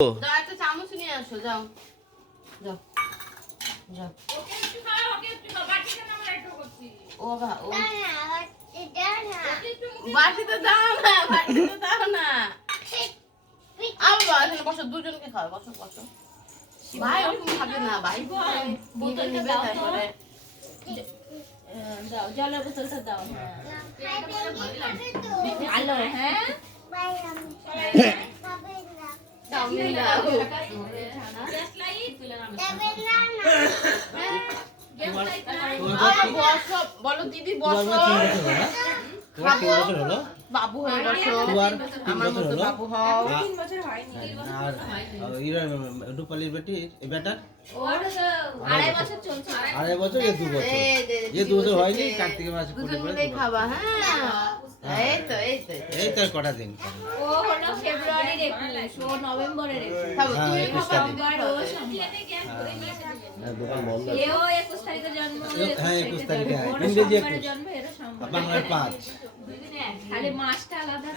যাও একটা চামচ নিয়ে আসো, যাও যাও যাও। ও বাবা, ও বাটিতে দাও না, বাটিতে দাও না। বাবা এখানে বসো, দুজনকে খাও, বসো বসো। ভাই ওরকম খাবে না, ভাই বোতলটা দাও তারপরে দাও, জলের বোতলটা দাও। ভালো, হ্যাঁ দাও, নিয়ে যাও। বসো, বলো দিদি বসো। খাবো। বাবু হয়ে বসো, আমার মতো বাবু হও। রূপালীর বেটার ওর 2.5 বছর চলছে। 2.5 বছর, এ 2 বছর। এ 2 বছর হয়নি, কার্তিক মাসে পড়ে দুজন পড়ে মিলেই খাবা, হ্যাঁ। এই তো এই তো এই তো। এই তো আর কটা দিন। ও হলো ফেব্রুয়ারির 21, ও নভেম্বরের 21। খাবো, হ্যাঁ, তুমি 21 খাবা, তারিখ। সোমবার, ও সোমবার। এও 21 তারিখে জন্ম, হ্যাঁ, 21 তারিখে, ওরও ইংরেজি সোমবারে 21, জন্ম, এরও সোমবারে। বাংলার 5। খালি মাসটা আলাদা।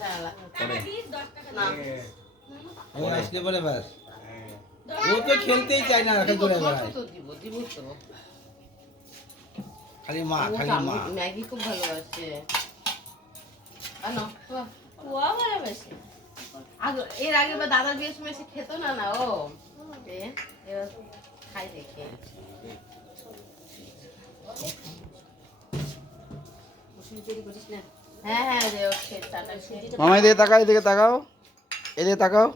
চালা। না, ও আসলে বলে ব্যাস, ও তো খেলতেই চায় না, এখন চলে বেড়ায়। তো দিব দিব তো। খালি মা, ও খালি মা। ম্যাগি খুব ভালোবাসে। আনো, বাহ। কুয়া ভালোবাসে। এর আগে বা দাদার বিয়ের সময় সে খেত না না ও। এবার খাই দেখে। হ্যাঁ হ্যাঁ রে, ওকে টাটা। মামা এদিকে তাকাও, এদিকে তাকাও, এদিকে তাকাও।